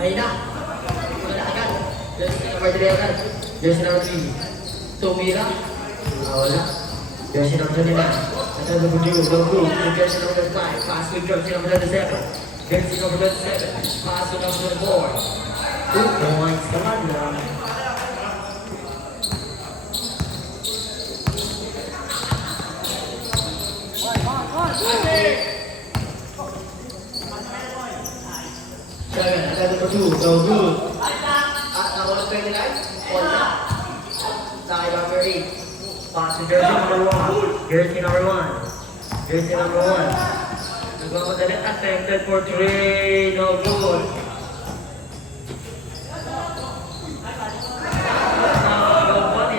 Ayun na. Wala agad. Jersey number 3 agad. Jersey number 3. Tumira. Wala. Jersey number 29. Ito number 2. Jersey number 5. Pass with jersey number 27. Jersey number 27. Pass with number 4. 2 points. Come on now. Seven, attack number 2, no good. At number 29, wala. Side number 8. Pass to jersey number 1. Jersey number 1. Jersey number 1. Nagmamadali, attempted for 3, no good.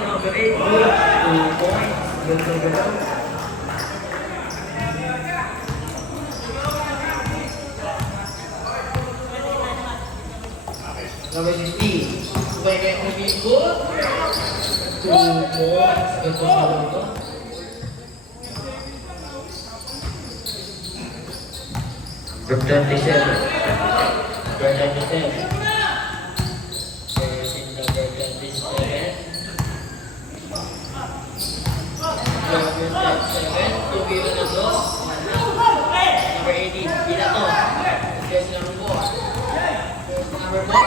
Number 8, good. 2 points. Good. Number 16, supaya umikot 2 points. Ito sa ito. Group 27. Group 27. Jersey number 27. Number 27. Tumira na to. Number 18. Pila to. Jersey number 4. Jersey number 4.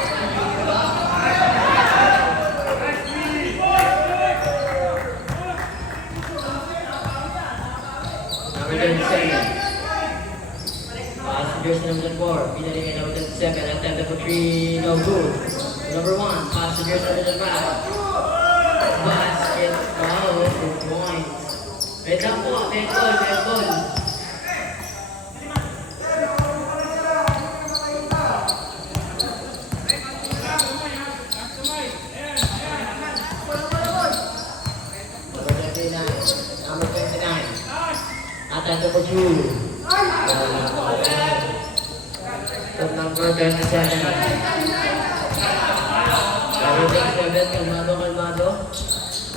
Jersey number 4, pinalingin number 27, attempted for 3, no good. Number 1, passengers number 5. Basket foul, 2 points. Red lang po, red goal. Number 29, attempted for 2. Number 27. Number 27, kalmado.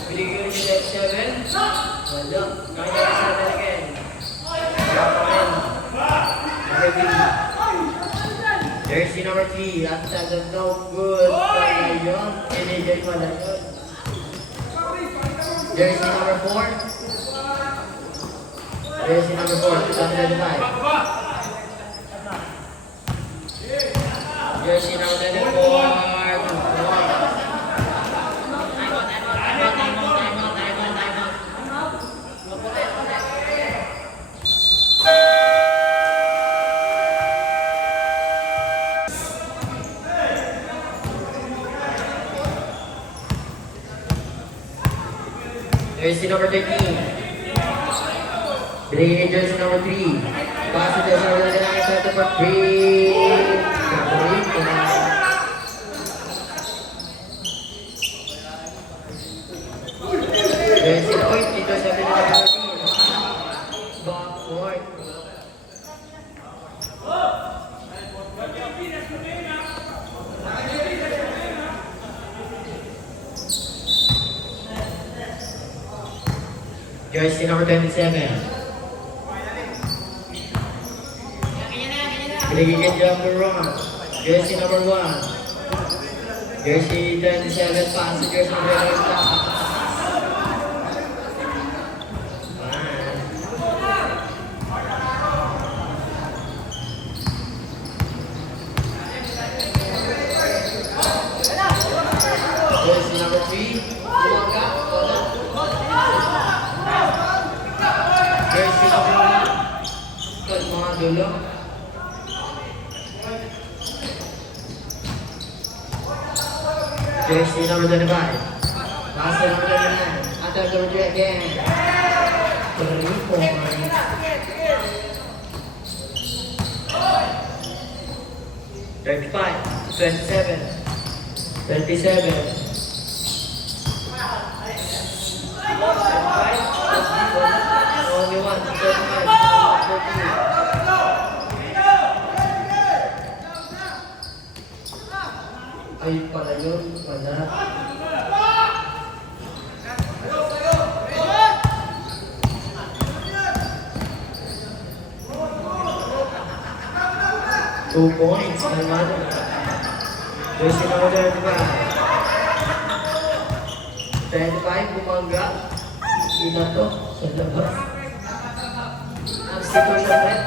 Binigyan niyo 27. Wala. Kaya 7 again. Number 3. Jersey number 3. At doesn't no good. Kaya yun. Inigay pala yun. Jersey number 4. Jersey number 4. 25. Jersey number 24. Jersey number 13. Binigay jersey number 3. Pass to jersey number 9. Set for 3. Jersey point dito sa pinaka-14. Backcourt. Jersey number 27. Binigyan number 1. Jersey number 1. Jersey 27 passengers number 1. Jersey number 3. Jersey number 1. Cut mga dulo. Jersey number 25. Pass number 29. Attack number 3 again. 3 points. $35, $27, $27. Only one, 35, 14. Ay pala yun, wala. 2 points. Kalmado. Jersey number 35. 25, bumangga. Ina to sa labas. Substitution red.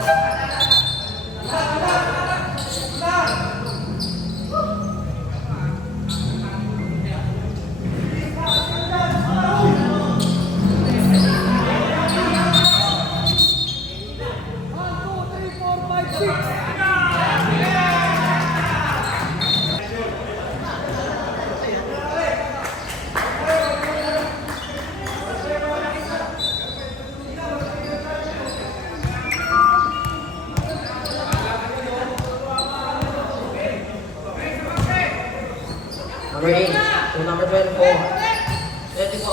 Number 8 to number 24. 24.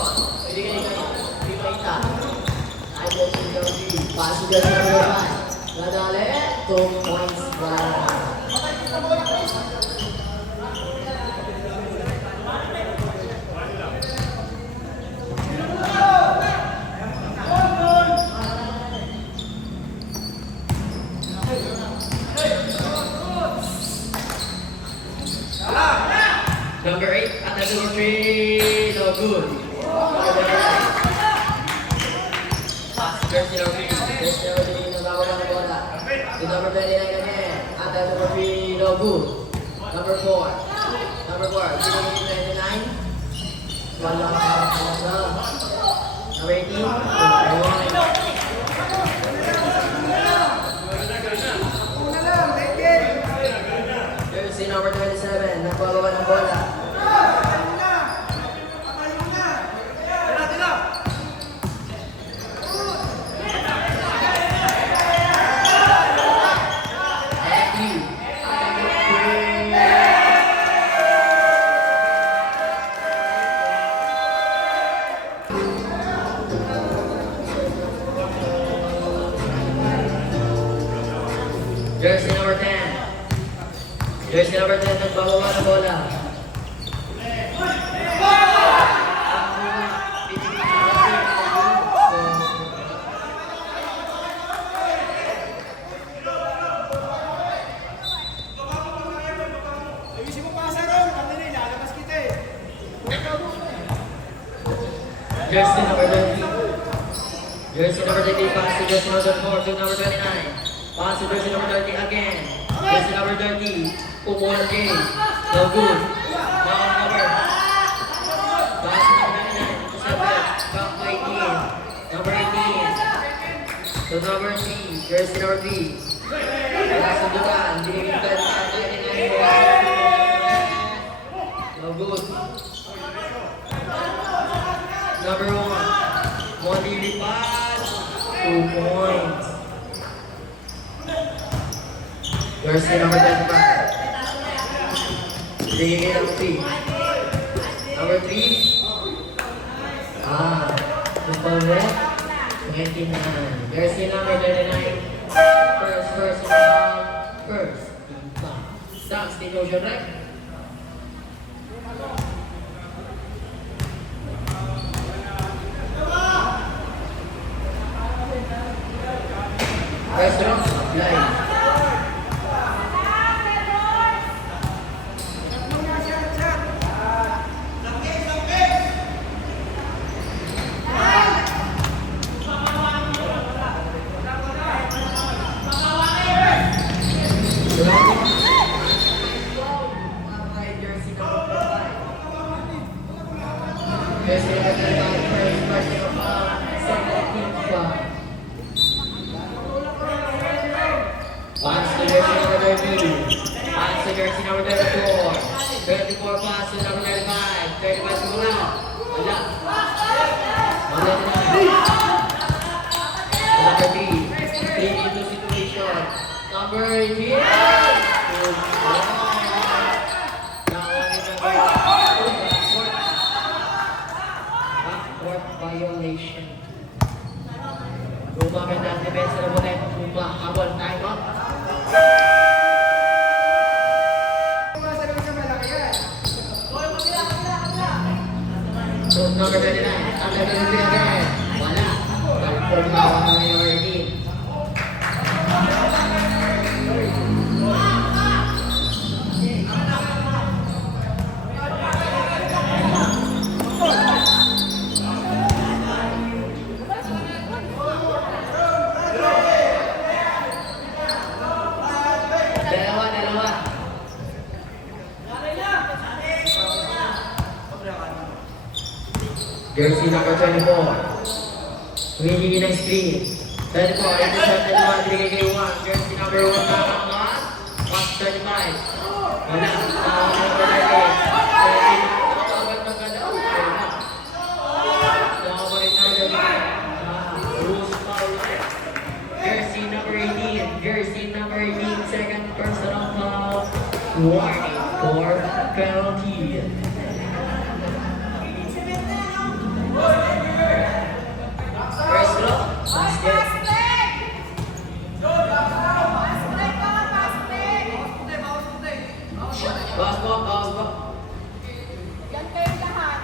Pwede ka I will see the lead. Pass to the number 5. Nadali. 2 points ba? Number 8 at number 3, no good. Pass, jersey number 3. Jersey number 3, nabawala na bola. To number 29 again. At number 3, no good. Number 4. Number 4, 29. Wala ka. Number 18, number 1. Jersey number 27, nagbabawa ng bola. Jersey number 10. Jersey number 10, nagbabawa ng bola. Jersey number 30. Jersey number 30, pass to jersey number 4 to number 29. Pass to jersey number 30 again. Jersey number 30, Pumol game. No good. Now cover. Pass to number 29 to 7. Back to 18. Number 18. To number 3, jersey number 3. Pass to Dugan. Binibigyan sa 29. No good. Number 1, Monty pass, 2 points. Jersey number 25. Bigay number 3. Number 3. Football red. 29. Jersey number 39. First. Substitution right. Restaurant line. Pass to jersey number 30. Pass to jersey number 34. 34 pass to number 35. 35 to wala. Wala. Wala na. Number 3. 3 into situation. Number 3. Backcourt violation. Gumamit ang depensa na muna yung humahabol time up. So, number 39. Ang number 39 again. Wala. Pagpagawa ng number 18. Jersey number 24. Humihingi ng screen. 24, intercept na naman, binigay kay Juan. Jersey number 1 na naman. Pass 35. Wala. Number 19. Nakakawag ng ganda. Wala. Nakakawag ng ganda. Bruce Paul. Jersey number 18. Jersey number 18. Second personal foul. Warning for penalty. First throw. Basket. Bawas po. Yan kayo lahat.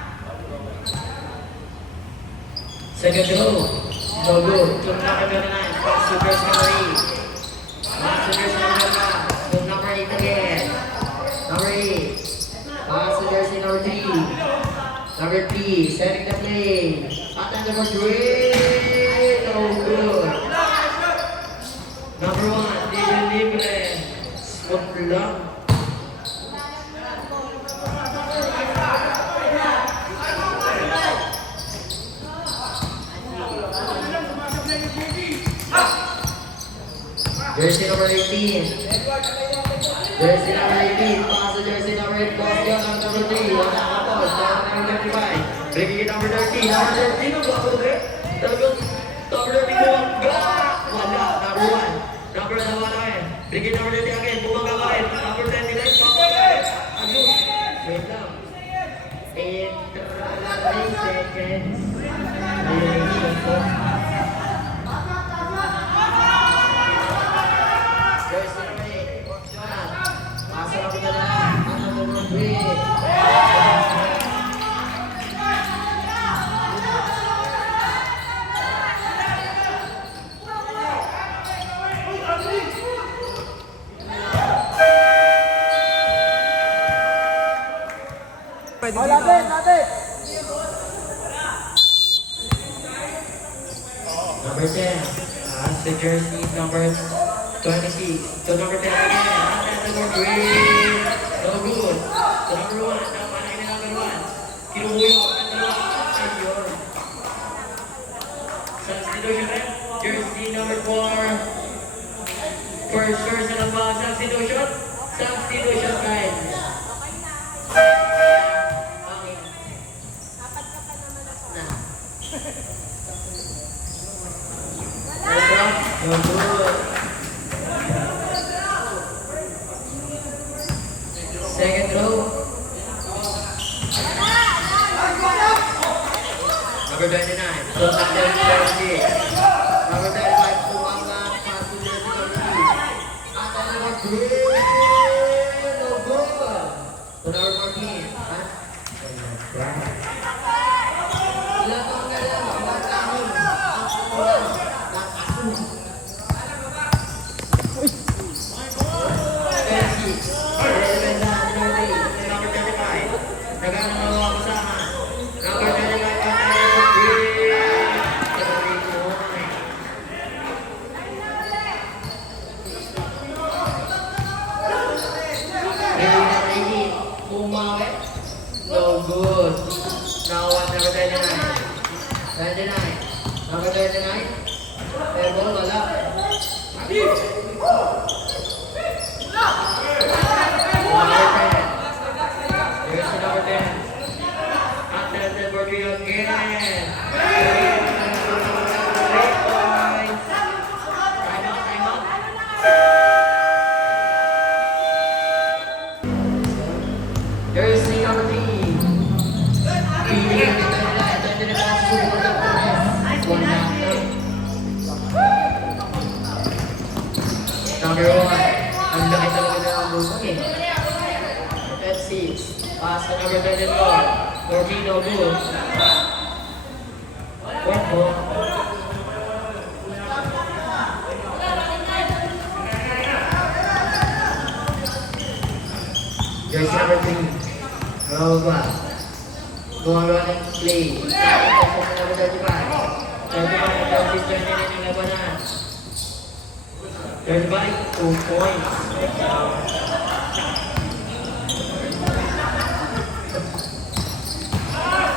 Second throw. No good. Took number 29. Supers number 8. Supers number 1. Took number 8 again. Number 8. Pass to jersey number 3. Number 3. Setting the play. Attack number 3. No good. Number 1. Dylan Libre. Spot lang. Jersey number 18. Jersey number 18. Pass to jersey number 8. Boss John ang number 3. Wala ka po. Star number 35. Bringing it number 13. Number 13. Ang bago rin. Talagang number 13 bumangga. Wala. Number 1. Number na wala eh. Bringing it number 30 again. Bumangga ka rin. Number 29. Bumangga. Ayun. Wait lang. 3 seconds. Violation po. Lapit! Number 10. The jersey number 26. To number 10 again. That's number 3. No good. To number 1. Now, manay na number 1. Kinukuyo. Ayun. Substitution rin. Jersey number 4. First person of substitution. Substitution time. No good. Second row. Number 29. So, number 30. Number 35. Pumangat. Pass to jersey number 3. At number 3. No good. So, number 14. No good. Now what? Number 39. 39. Number 39. Airball, wala. Number 10. Here's the number 10. After the number 3 again. 3 points. Time out. Jersey number 3. Number 1. Ang laki talaga na ang bulong eh. That's 6. Pass to number 24. 14 no good. One more. Jersey number 3. Ano ba? Gumagawa ng play. Number 35. 35 na 29 yung labanan. 35, 2 points.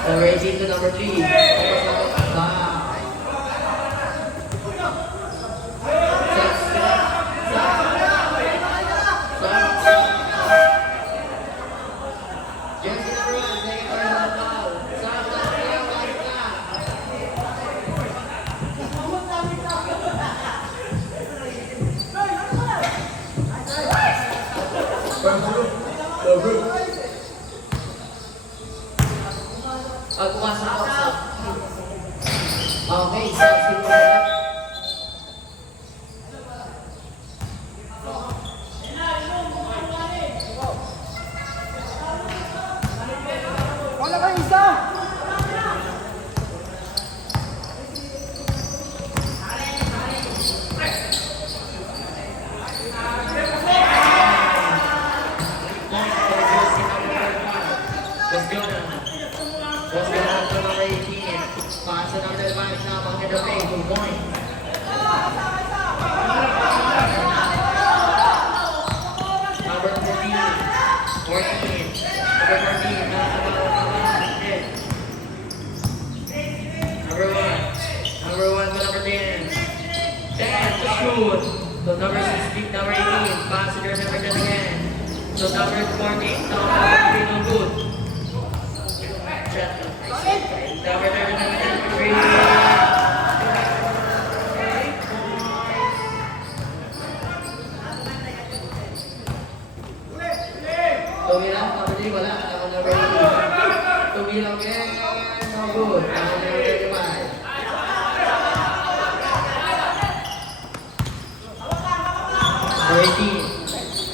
Number 18 to number 3. Okay, Wala kayo isa! Let's go now. Let's go now to number 18. Pass to number 5 now. Back in the paint. 2 points. Number 14. 14. Number 14. Number 1. Number 1 to number 10. 10 to shoot. So number 16, number 18. Pass to your number 10 again. So number 14. No good. Number 3. Tumilang, number 3, wala. Number 18. Tumilang again, no good. Number 35. Number 18.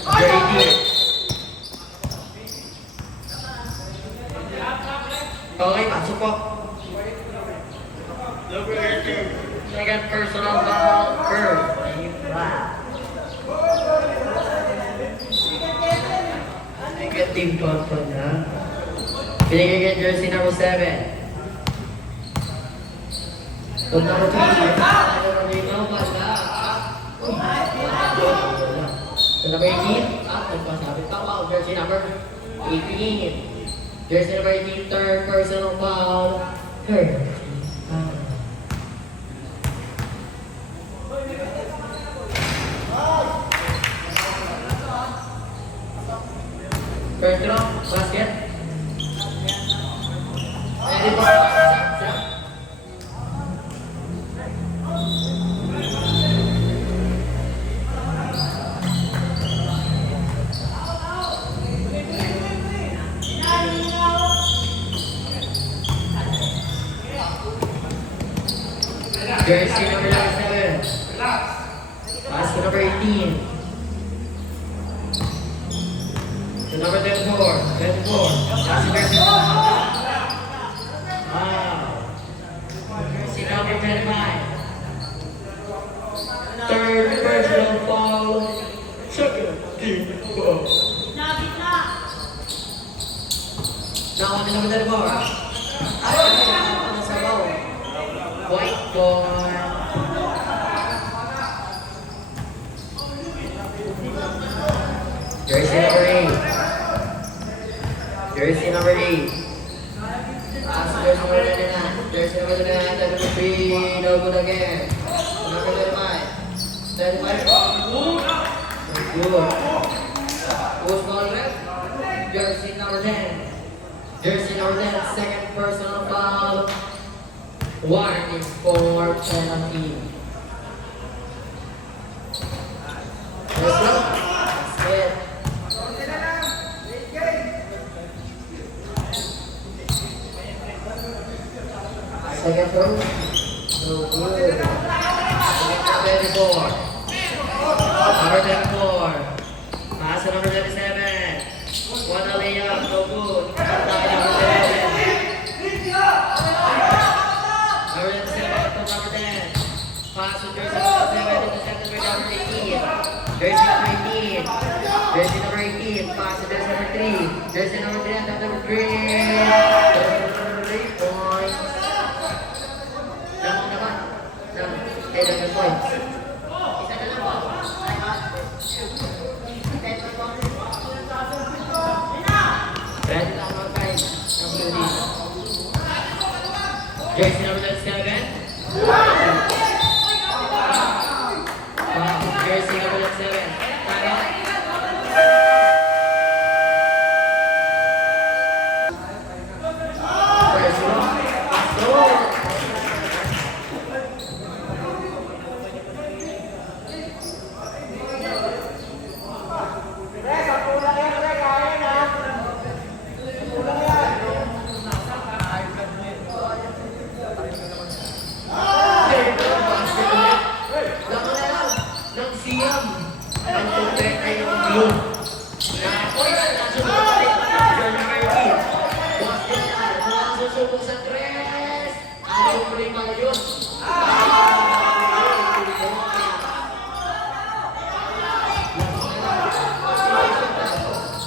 Number 18. Okay, pasok po. Number 18. Second personal foul, Curve. Negative foul po na. Binigay jersey number 7. So number 3. So number 18. Nagpasabi pa. Wow, jersey number 18. Jersey number 18, third personal foul. Third. First draw, basket. Ready for shot. Jersey number 7. Pass to number 18. To number 24. 24. Pass to jersey number 5. Wow. Jersey number 25. Third personal foul. Second team foul. Now on to number 34. White ball. Jersey number 8. Jersey number 8. Jersey number 99. Jersey number 99. Number 3. No good again. Number 35. 35. Good. Who's calling it? Jersey number 10. Jersey number 10. Second personal foul. Warning for penalty. Let's go. That's it. Second throw. No good. Number 34. Number 34. Pass to number 37. One layup. No good. Number 11. Number 10. Pass to jersey number 7 intercepted by number 18. Jersey number 18. Jersey number 18. Pass to jersey number 3. Jersey number 3 and number 3. Number 3 points. Naman. 11 points. Isa na lang po. Ready lang mag-time. Ang beauty. Jersey number 7. Jersey number 7.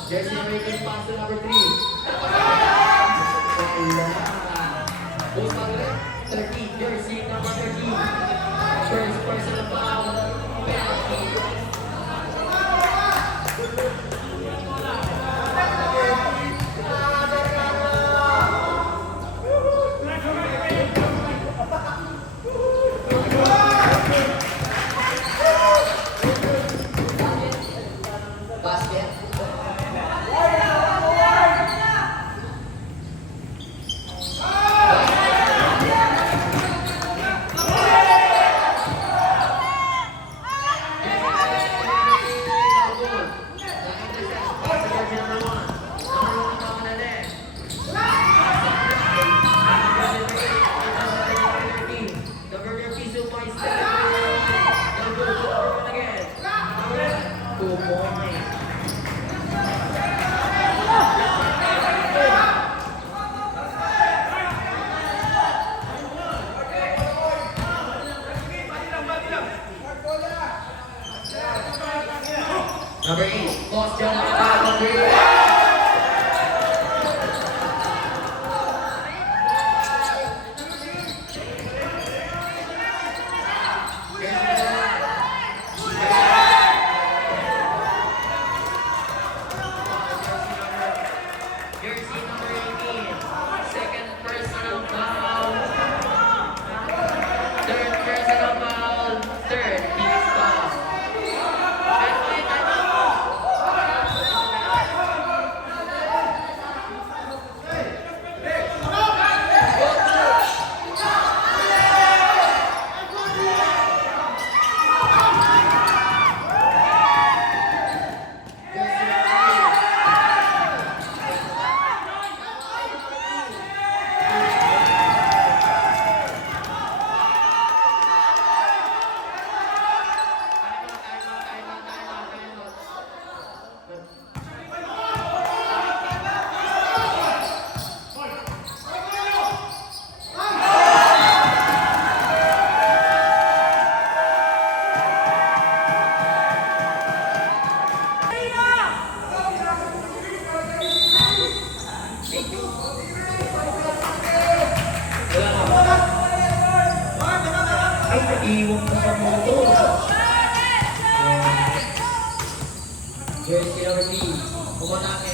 Jersey number 8 pass to number 3. Goes back left, 13. Jersey number 13. First personal foul. Penalty. Basket. Number 8, Boss John number 5. Jersey number 18, second personal foul. Third personal foul. Third team's foul. Ay, naiiwan ko sa motor. Jersey number 3, pumatake.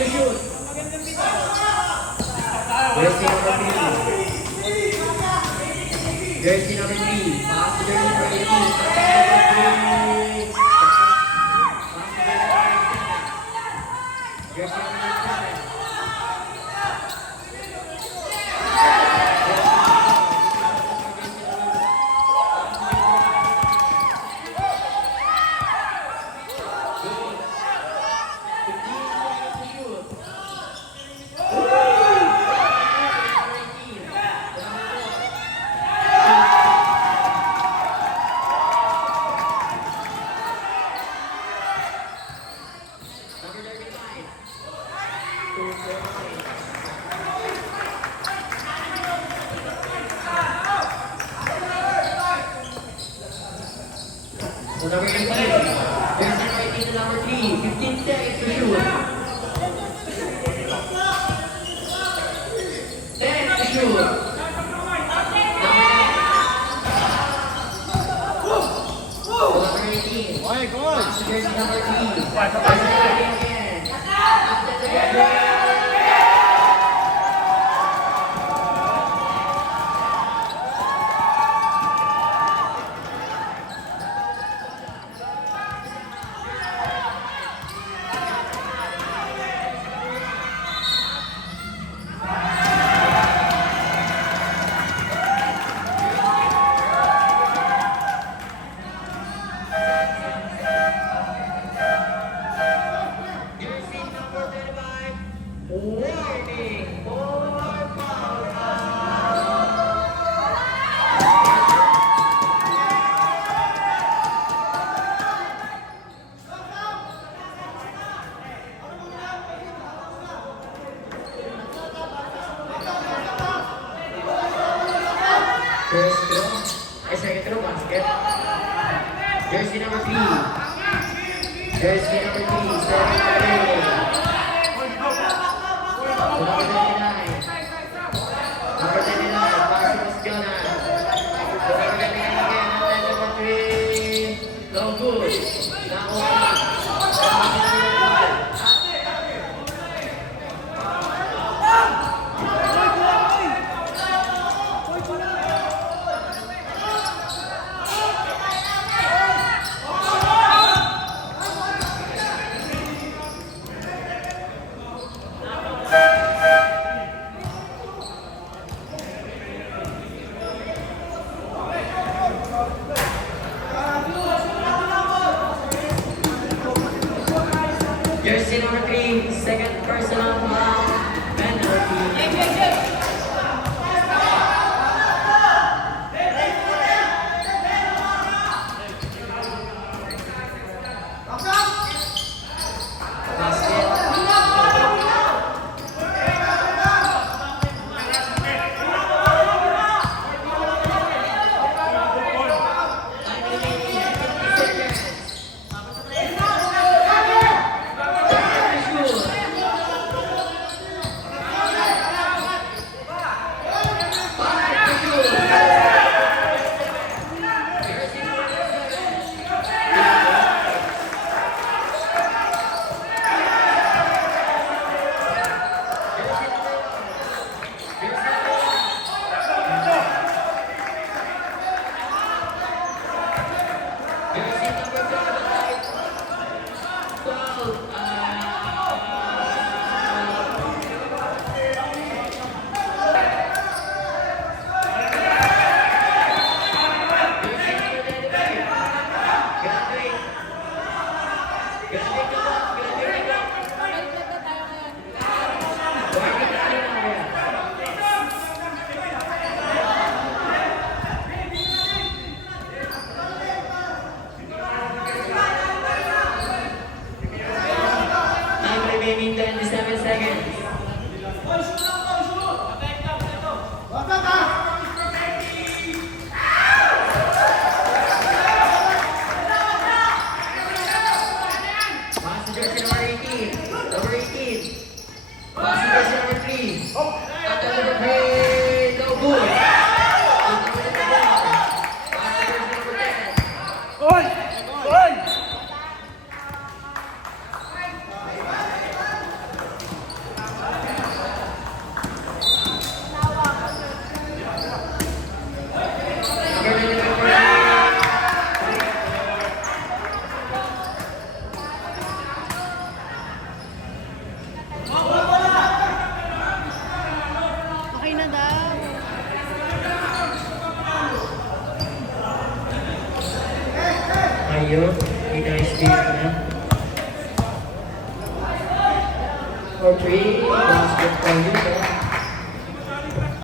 To shoot. Jersey number 3. Jersey number 3. Pass to jersey number 18. Jersey number 7. Jersey number 3. Again. After the break. Jersey number 25. Warning for foul out. First throw, second throw basket. Jersey number 3. Jersey number 3, second play. So number 29. Number 29, pass to Jonas. So number 29 again, and then number 3. No good. Nakuha. Jersey number 3, second personal foul, penalty. Basket. Time remaining, 50 seconds. Time remaining 27 seconds. Pass to jersey number 18. Number 18. Pass to jersey number 3. After number 3, no good. After number 4. Pass to jersey number 10. Oi! Oi! Number 11. Okay na daw. Ayun, ina-steal na. For 3, basket for you.